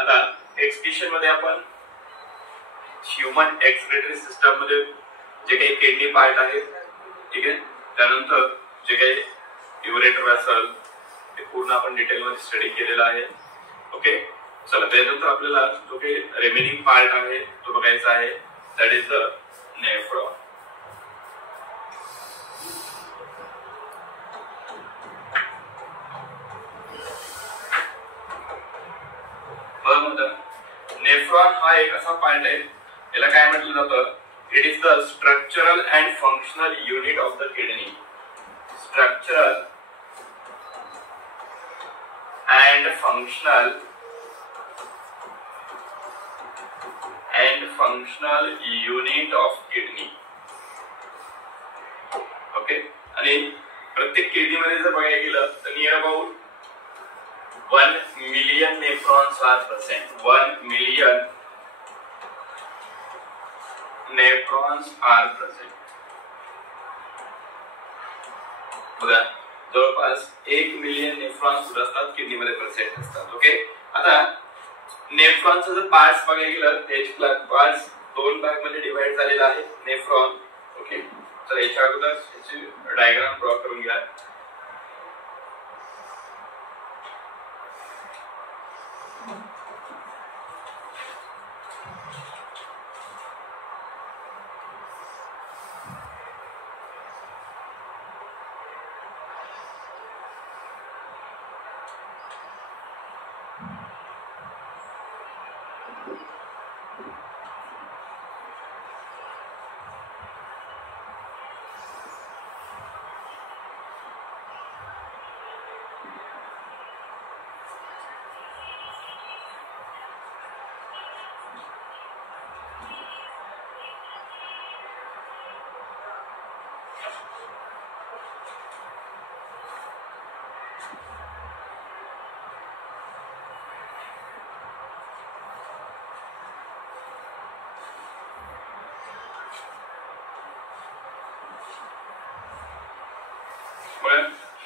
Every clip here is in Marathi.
आता एक्सक्रिशन मध्ये आपण ह्यूमन एक्सक्रिटरी सिस्टम मध्ये जे काही किडनी पार्ट आहे, ठीक आहे, त्यानंतर जे काही युरेटर वेसल ते पूर्ण आपण डिटेल मध्ये स्टडी केलेला आहे. ओके, चला त्यानंतर आपल्याला जो काही रिमेनिंग पार्ट आहे तो बघायचा आहे, that is the nephron. Nephron हा एक असा पार्ट आहे, याला काय म्हटलं जातं, it is the structural and functional unit of the kidney. Structural and functional unit of kidney. Okay, आणि प्रत्येक किडनी मध्ये जर बघायला गेलं तर near about 1 million nephrons are present. 1 million nephrons are present. बघा, जवळपास 1 मिलियन नेफ्रॉन्स असतात किडनी मध्ये प्रेझेंट असतात. ओके, आता नेफ्रॉनचं जर पार्ट्स बघायला गेलं त्याचे पार्ट्स 2 भाग मध्ये डिवाइड झालेला आहे नेफ्रॉन. ओके, तर याच्या अगोदर याची डायग्राम ड्रॉ करून घ्या.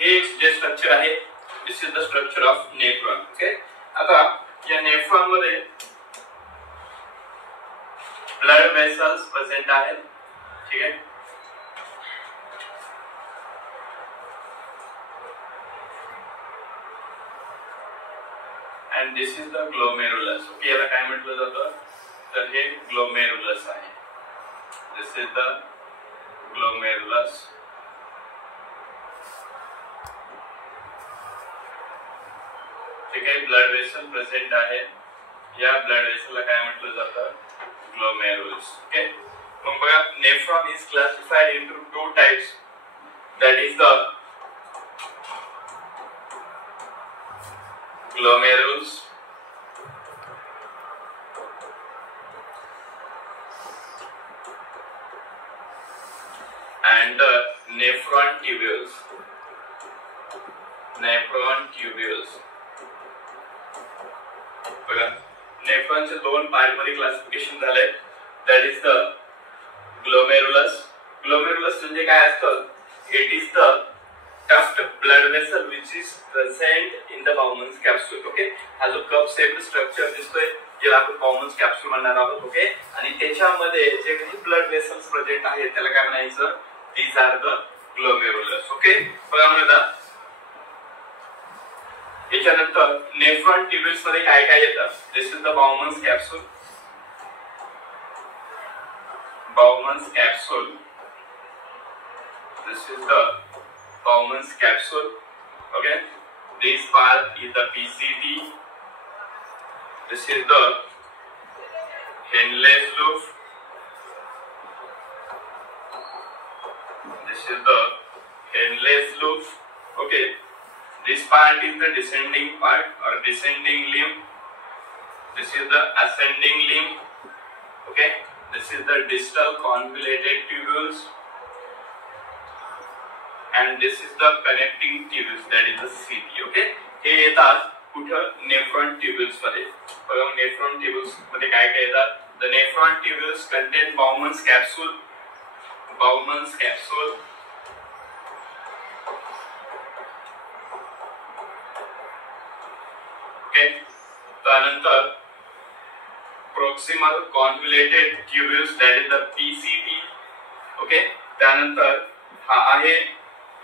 हे जे स्ट्रक्चर आहे, this is the structure of nephron. Okay, आता या नेफ्रॉन मध्ये ब्लड वेसल्स प्रेझेंट आहेत, ठीक आहे. And this is the glomerulus. Okay, याला काय म्हटलं जातं, तर हे ग्लोमेरुलस आहे. This is the glomerulus. ठीक आहे, ब्लड वेसल प्रेझेंट आहे, या ब्लड वेसलला काय म्हटलं जातं, ग्लोमेरुलस. ओके, मग बघा, nephron is classified into 2 types, that is the glomerulus and the nephron tubules. Nephron tubules. बघा, नेफ्रॉनचे 2 पार्ट मध्ये क्लासिफिकेशन झाले, that is the glomerulus. Glomerulus म्हणजे काय असतं, it is the tuft blood vessel which is present in the Bowman's capsule. Okay, हा जो कप शेप्ड स्ट्रक्चर दिसतोय ज्याला आपण बाउमन्स कॅप्सूल म्हणणार आहोत. ओके, आणि त्याच्यामध्ये जे काही ब्लड वेसल्स प्रेझेंट आहेत त्याला काय म्हणायचं, these are the glomerulus. Okay, बघा म्हणता याच्यानंतर नेफ्रॉन ट्यूब्युल्स मध्ये काय काय येतं, this is the Bowman's capsule. Bowman's capsule, this is the Bowman's capsule. Okay, this part is the PCT. This is the Henle's loop. This is the Henle's loop. Okay, this part is the descending part or descending limb. This is the ascending limb. Okay, this is the distal convoluted tubules. And this is the connecting tubules, that is the CT. Okay, हे येतात कुठं, नेफ्रॉन ट्यूब्युल्स मध्ये. बघा, नेफ्रॉन ट्यूब्युल्स मध्ये काय काय येतात, the nephron tubules contain Bowman's capsule. Bowman's capsule, okay, त्यानंतर proximal convoluted tubules, that is the PCT. Okay, त्यानंतर हा आहे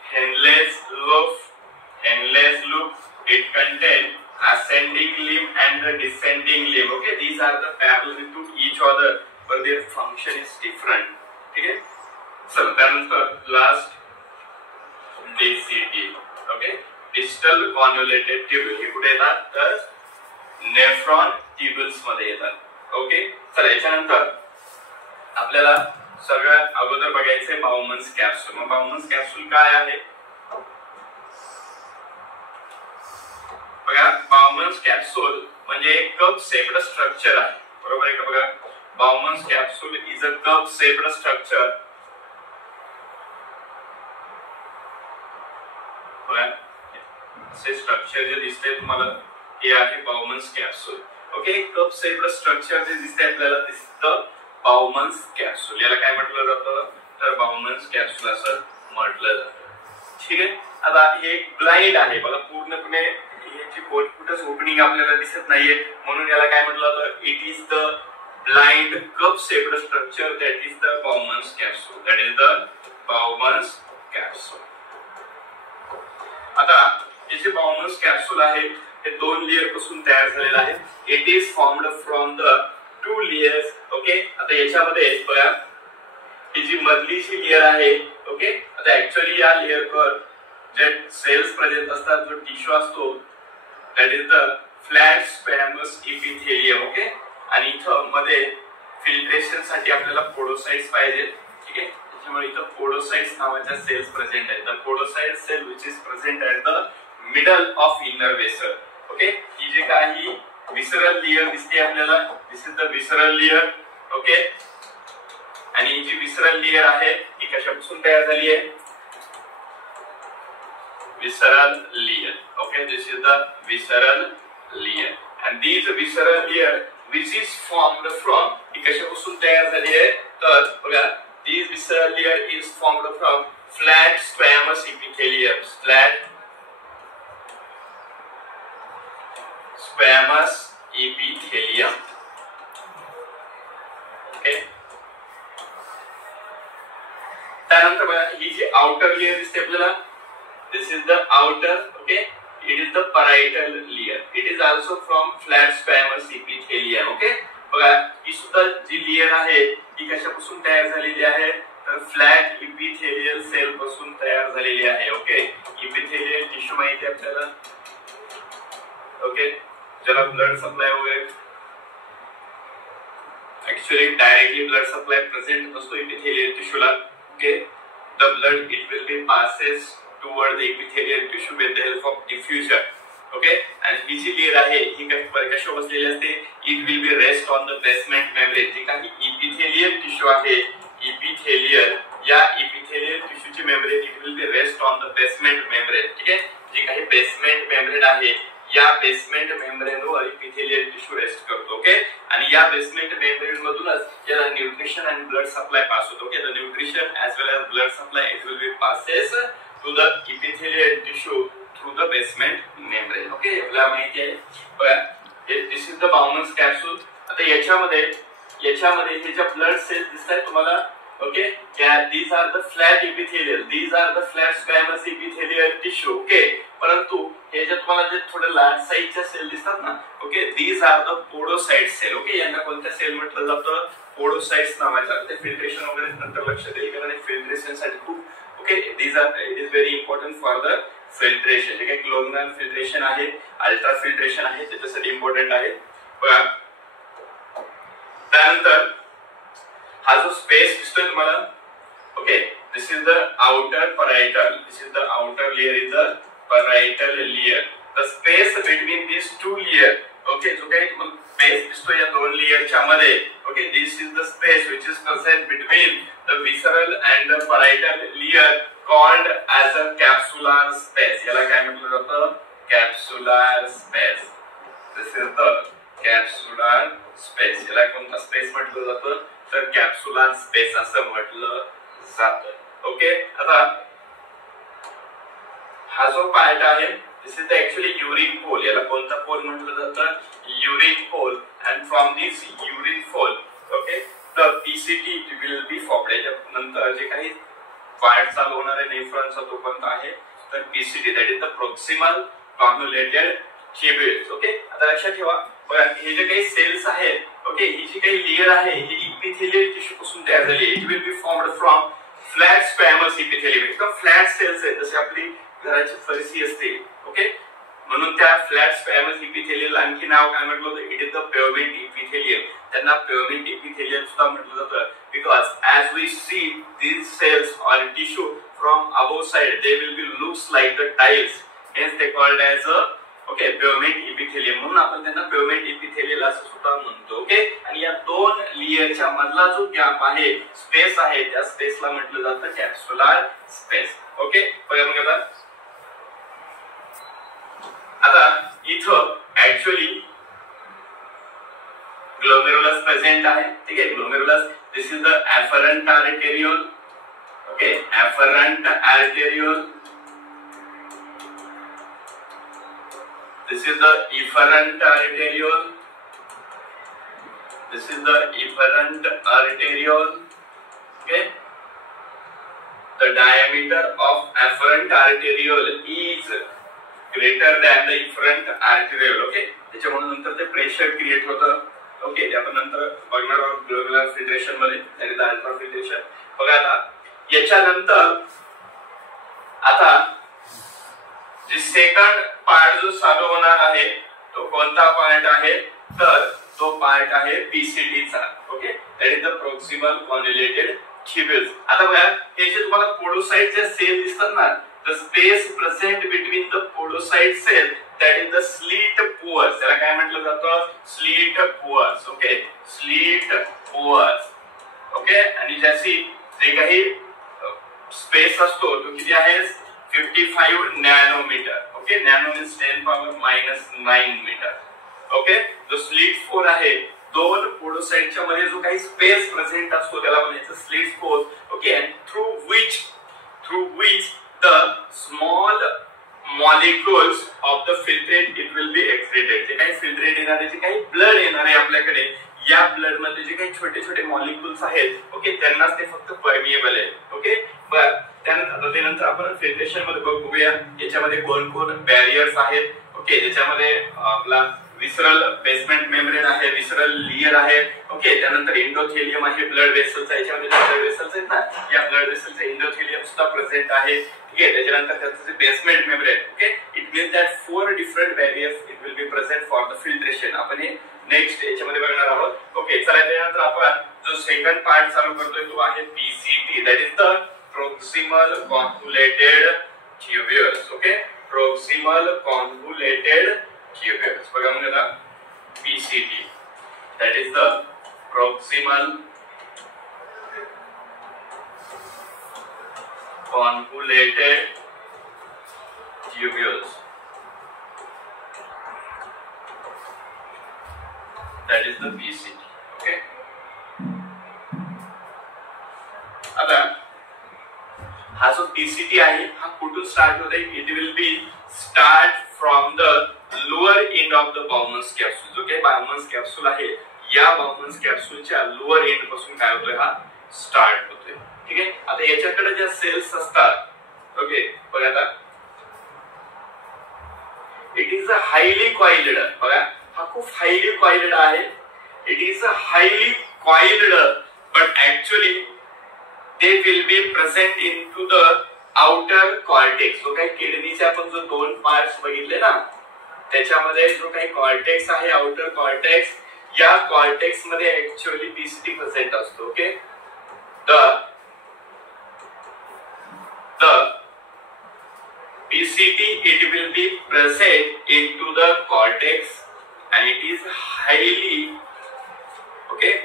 Henle's loop. It contains ascending limb and the descending limb. Okay, these are the parallel to each other, but their function is different. ठीक है, चलो त्यानंतर last DCT. Okay, distal convoluted tubule. हे कुठे येतात तर नेफ्रॉन ट्यूब्युल्स मध्ये येतात. ओके, चला याच्यानंतर आपल्याला सगळ्यात अगोदर बघायचे बाउमन्स कॅप्सूल. मग बाउमन्स कॅप्सूल काय आहे बघा. बाउमन्स कॅप्सूल म्हणजे एक कप शेप्ड स्ट्रक्चर आहे, बरोबर आहे का. बघा, Bowman's capsule is a cup shaped structure. बघा असे स्ट्रक्चर जे दिसते तुम्हाला हे आहे Bowman's capsule. Okay, cup shaped structure जे दिसते आपल्याला दिसतं बाउमन्स कॅप्सूल. याला काय म्हटलं जातं तर बाउमन्स कॅप्सूल असं म्हटलं जातं. ठीक आहे, आता हे ब्लाइंड आहे बघा, पूर्णपणे याची कुठंच ओपनिंग आपल्याला दिसत नाहीये, म्हणून याला काय म्हटलं जातं it is the blind cup shaped structure, that is the Bowman's capsule. That is the Bowman's capsule. आता हे जे बाउमन्स कॅप्सूल आहे हे दोन लेयर पासून तयार झालेलं आहे. It is formed from the two layers. Okay, आता याच्यामध्ये बघा ही जी मधली जी लेयर आहे, ओके, आता ऍक्च्युअली या लेयरवर जे सेल्स प्रेझेंट असतात, जो टिश्यू असतो that is the flat squamous epithelium. Okay, आणि इथं मध्ये फिल्ट्रेशन साठी आपल्याला पोडोसाइट्स पाहिजे. ठीक आहे, त्याच्यामुळे इथं पोडोसाइट्स नावाच्या सेल्स प्रेझेंट आहेत. The podocyte cell which is present at the middle of inner vessel. Okay, ही जे काही विसरल लेयर दिसते आपल्याला, this is the visceral layer. Okay, आणि ही जी विसरल लेयर आहे ती कशापासून तयार झाली आहे visceral layer. Okay, this is the visceral layer, and these visceral layer which is formed from ही कशापासून तयार झाली आहे तर बघा, these visceral layer is formed from flat squamous epithelium. Flat squamous epithelium. Okay, त्यानंतर बघा ही जी आउटर लेयर दिसते आपल्याला, this is the outer. Okay, it is the parietal layer. It is also from flat squamous epithelium. Okay, बघा ही सुद्धा जी लेयर आहे ती कशापासून तयार झालेली आहे तर फ्लॅट इपिथेलियल सेल पासून तयार झालेली आहे. ओके, इपिथेलियल टिश्यू माहिती आहे आपल्याला. ओके, ज्याला ब्लड सप्लाय वगैरे actually directly blood supply present नसतो इपिथेलियल टिश्यूला. Okay, the blood it will be passes toward the epithelial tissue with the help of diffusion. Okay, and ही जी लेयर आहे ही कशा बसलेली असते, it will be rest on the basement membrane. जे काही इपिथेलियल टिश्यू आहे, इपिथेलियल या इपिथेलियल टिश्यूची membrane it will be rest on the basement membrane. ठीक आहे, जे काही बेसमेंट मेम्ब्रेन आहे या बेसमेंट मेम्ब्रेनवर इपिथेलियल टिश्यू रेस्ट करतो. ओके, आणि या बेसमेंट मेम्ब्रेन मधूनच याला न्यूट्रिशन आणि ब्लड सप्लाय पास होतो. Okay, the nutrition as well as blood supply it will be passes to the epithelial tissue through the basement membrane. Okay, आपल्याला माहिती आहे बघा, this is the Bowman's capsule. आता याच्यामध्ये हे जे ब्लड सेल्स दिसतात तुम्हाला, okay, these are the flat epithelial, these are the flat squamous epithelial tissue. Okay, परंतु हे जे तुम्हाला जे थोडे लार्ज साइजच्या सेल दिसतात ना, okay, these are the podocyte cell. Okay, यांना कोणत्या सेल म्हटलं जातं पोडोसाइट्स नावाच्या. ते फिल्ट्रेशन वगैरे नंतर लक्ष देईल कारण फिल्ट्रेशन साठी खूप. Okay, these are it is very important for the filtration. जे काही क्लोरिनल फिल्ट्रेशन आहे, अल्ट्रा फिल्ट्रेशन आहे, त्याच्यासाठी इम्पॉर्टंट आहे. बघा त्यानंतर हा जो स्पेस दिसतोय तुम्हाला, okay, this is the outer parietal. This is the outer layer is the parietal layer. The space between these two layer. Okay, जो काही स्पेस दिसतोय या दोन लेयरच्या मध्ये, okay, this is the space which is present between the visceral and the parietal layer called as a capsular space. याला काय म्हटलं जातं capsular space. This is the capsular space. याला कोणता स्पेस म्हटलं जातं तर कॅप्सुलर स्पेस असं म्हटलं जातं. ओके, आता हा जो पार्ट आहे this is the actually urine pole. याला कोणता पोल म्हटलं जातं urine pole. And from this urine foal. Okay, the PCT will be formed. याच्यानंतर जे काही पार्ट चालू होणार आहे नेफ्रॉनचा तो कोणता आहे तर PCT, that is the proximal convoluted tubules. Okay, आता लक्षात ठेवा बघा हे जे काही सेल्स आहेत, ओके, ही जी काही लेयर आहे ही इपिथेलियल टिश्यू पासून तयार झाली आहे. It will B formed from flat squamous epithelium. एकदम फ्लॅट सेल्स आहेत जसे आपली घराची फरशी असते. ओके, म्हणून त्या फ्लॅट स्क्वॅमस इपिथेलियल आणखी नाव काय म्हटलं होतं, it is the pavement epithelium. त्यांना पेव्हमेंट इपिथेलियम सुद्धा म्हटलं जातं because as we see these cells or tissue from above side they will be looks like the tiles, hence they called as a okay pavement epithelium. म्हणून आपण त्यांना पेव्हमेंट इपिथेलियल असं सुद्धा म्हणतो. ओके, आणि या दोन लेयरच्या मधला जो गॅप आहे स्पेस आहे त्या स्पेसला म्हटलं जातं कॅप्सुलर स्पेस. ओके, बघा मग आता इथं ऍक्च्युअली ग्लोमेरुलस प्रेझेंट आहे. ठीक आहे, glomerulus this is the efferent arteriole. Okay, efferent arteriole. This is the efferent arteriole. This is the efferent arteriole. Okay. The diameter of efferent arteriole is greater than the efferent arteriole. Okay. त्याच्यामुळे नंतर ते प्रेशर क्रिएट होतं. ओके, ते आपण नंतर बघणार आहोत ग्लोमेरुलर फिल्ट्रेशन मध्ये, त्याने अल्ट्रा फिल्ट्रेशन. बघा आता याच्यानंतर आता जे सेकंड पार्ट जो चालू होणार आहे तो कोणता पार्ट आहे तर तो पार्ट आहे PCT चा. Okay, that is the proximal convoluted tubules. आता बघा हे जे तुम्हाला पोडोसाइटचे सेल दिसतात ना, the space present between the podocyte cell that is the slit pores. त्याला काय म्हटलं जातं slit pores. Okay, slit pores. Okay, आणि ज्याची जे काही स्पेस असतो तो किती आहे 55 nanometre. Okay, nano means 10⁻⁹ metre. Okay, जो स्लिट पोर आहे दोन पोडोसाइटच्या मध्ये जो काही स्पेस प्रेझेंट असतो त्याला म्हणायचं स्लिट पोर. Okay, and through which the small molecules of the filtrate it will be excreted. जे काही फिल्ट्रेट येणार आहे, जे काही ब्लड येणार आहे आपल्याकडे, या ब्लड मध्ये जे काही छोटे छोटे मॉलिक्युल्स आहेत, ओके, त्यांनाच ते फक्त परमिएबल आहे. ओके, बरं त्यानंतर आपण फिल्ट्रेशन मध्ये बघूया याच्यामध्ये कोण कोण बॅरियर्स आहेत. ओके, त्याच्यामध्ये आपला विसरल बेसमेंट मेम्ब्रेन आहे, विसरल लेयर आहे. ओके, त्यानंतर एंडोथेलियम आहे ब्लड वेसल्स. याच्यामध्ये ब्लड वेसल्स आहेत ना, या ब्लड वेसल्सचं एंडोथेलियम सुद्धा प्रेझेंट आहे. ठीक आहे, त्याच्यानंतर त्याचं जे basement membrane. Okay, it means that 4 different barriers it will be present for the filtration. आपण हे नेक्स्ट याच्यामध्ये बघणार आहोत. ओके, चला त्यानंतर आपण जो सेकंड पार्ट चालू करतोय तो आहे PCT, that is the proximal convoluted tubules. Okay, proximal convoluted tubules. बघा मग आता PCT, that is the proximal convoluted tubules. That is the PCT. Okay. आता हा जो PCT आहे हा कुठून स्टार्ट होत आहे, it will be start from the lower end of the Bowman's capsule. जो काही बाउमन्स कॅप्सूल आहे या बाउमन्स कॅप्सूलच्या लोअर एंड पासून काय होतोय हा स्टार्ट होतोय. ठीक आहे, आता याच्याकडे ज्या सेल्स असतात, ओके, बघा आता it is a highly coiled. बघा हा खूप हायली कॉइल्ड आहे. It is a highly coiled but actually they will be present into the outer cortex. जो काही किडनीचे आपण जो दोन पार्ट्स बघितले ना त्याच्यामध्ये जो काही कॉर्टेक्स आहे आउटर कॉर्टेक्स, या कॉर्टेक्स मध्ये ऍक्च्युअली PCT प्रेझेंट असतो. Okay, the PCT it will be present into the cortex and it is highly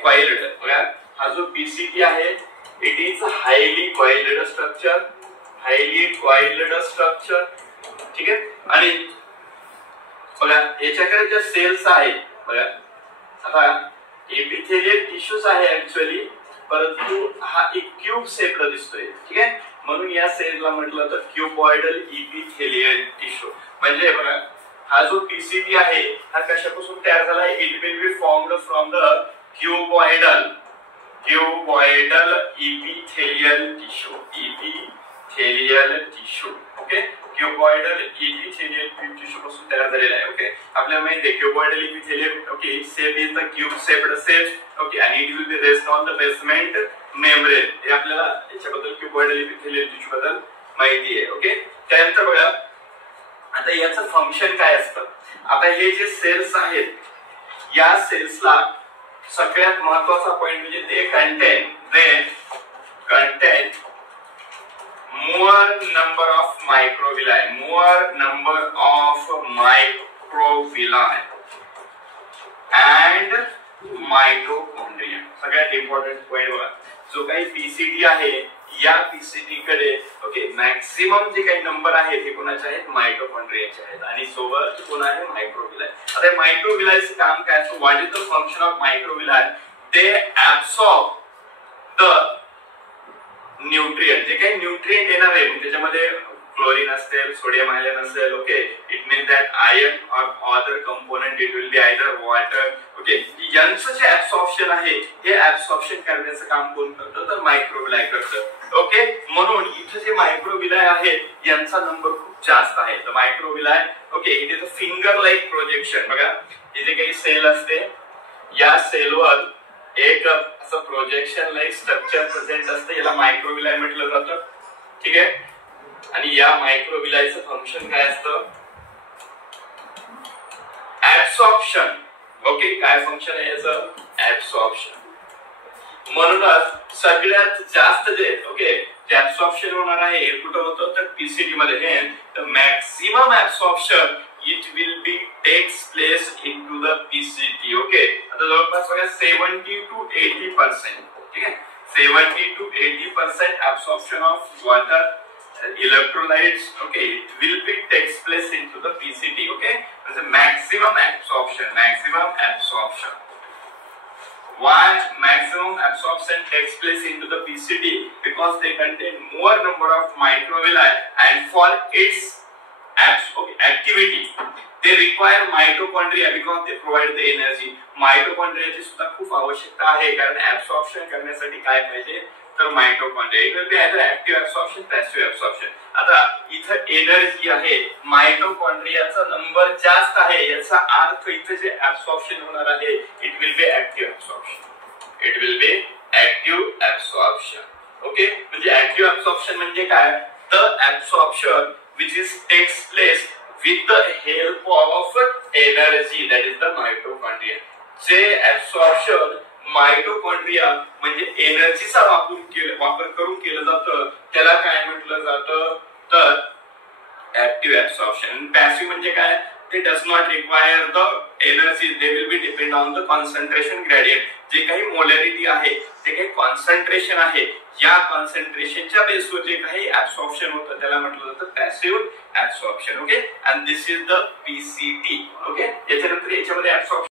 coiled. बघा हा जो PCT आहे it is a highly coiled structure. ठीक आहे, आणि बघा याच्याकडे ज्या सेल्स आहेत बघा आता एपिथेलियल टिश्यूज आहे ऍक्च्युअली, परंतु हा एक क्यूब शेपला दिसतोय. ठीक आहे, म्हणून या सेलला म्हटलं तर क्युबॉइडल एपिथेलियल टिश्यू. म्हणजे बघा हा जो PCT आहे हा कशापासून तयार झाला आहे, it will be formed from the cuboidal epithelial tissue. Okay, cuboidal epithelial tissue पासून तयार झालेला आहे. ओके, आपल्याला माहिती आहे क्युबॉइडल epithelial, okay, shape is the cube shaped cells. Okay, आणि it will be rest on the basement membrane. हे आपल्याला याच्याबद्दल क्युबॉइडल epithelial tissue बद्दल माहिती आहे. ओके, त्यानंतर बघा आता याचं फंक्शन काय असतं. आता हे जे सेल्स आहेत या सेल्सला सगळ्यात महत्त्वाचा पॉइंट म्हणजे ते content more number of microvilli and mitochondria. सगळ्यात इम्पॉर्टंट पॉइंट बघा, जो काही पीसीडी आहे या पीसीडी कडे ओके मॅक्सिमम जे काही नंबर आहेत हे कोणाचे आहेत, मायटोकॉन्ड्रियाचे आहेत, आणि सोबत कोण आहे, मायक्रोविलाय. आता मायक्रोविलायचं काम काय असतं, what is the function of microvilli, they absorb the nutrient. जे काही न्यूट्रिएंट येणार आहे त्याच्यामध्ये क्लोरीन असेल, सोडियम आयन असेल. Okay, it means that iron और other component, it will be either water. Okay, यांचं जे ऍब्सॉर्प्शन आहे हे ऍब्सॉर्प्शन करण्याचं काम कोण करतं, तर मायक्रोविलाय करतं. ओके, म्हणून इथे जे मायक्रोविलाय आहेत यांचा नंबर खूप जास्त आहे. तर microvilli okay it is a finger like projection. बघा हे जे काही सेल असते या सेलवर एक असं प्रोजेक्शन लाईक स्ट्रक्चर प्रेझेंट असतं, याला मायक्रोविलाय म्हटलं जातं. ठीक आहे, आणि या मायक्रोविलायचं फंक्शन काय असतं, ऍब्सॉर्प्शन. ओके, काय फंक्शन आहे याचं, ऍब्सॉर्प्शन. म्हणूनच सगळ्यात जास्त जे ओके जे ऍब्सॉर्प्शन होणार आहे हे कुठं होतं, तर पीसीडी मध्ये. तर maximum absorption it will be takes place into the PCT. Okay, आता जवळपास बघा 70 to 80%. ठीक आहे, 70 to 80% absorption of water, electrolytes. Okay, it will be takes place into the PCT. Okay, the maximum absorption. Why maximum absorption takes place into the PCT? Because they contain more number of microvilli, and for its activity they require mitochondria because they provide the energy. मायटोकॉन्ड्रियाची सुद्धा खूप आवश्यकता आहे, कारण ऍब्सॉर्प्शन करण्यासाठी काय पाहिजे, तर mitochondria. It will be either active absorption, passive absorption. आता इथं एनर्जी आहे, मायटोकॉन्ड्रियाचा नंबर जास्त आहे, याचा अर्थ इथे जे ऍब्सॉर्प्शन होणार आहे it will B active absorption. Okay, म्हणजे ऍक्टिव्ह ऍब्सॉर्प्शन म्हणजे काय, the absorption which is takes place with the help of energy, that is the mitochondria. जे absorption मायटोकॉन्ड्रिया म्हणजे एनर्जीचा वापर करून केलं जातं त्याला काय म्हटलं जातं, तर ऍक्टिव्ह ऍब्सॉर्प्शन. पॅसिव्ह म्हणजे काय, ते does not require the energy, they will be depend on the concentration gradient. जे काही मोलॅरिटी आहे ते काही कॉन्सन्ट्रेशन आहे, या कॉन्सन्ट्रेशनच्या बेसवर जे काही ऍब्सॉर्प्शन होतं त्याला म्हटलं जातं passive absorption. Okay, and this is the PCT. Okay, याच्यानंतर याच्यामध्ये ऍब्सॉर्प्शन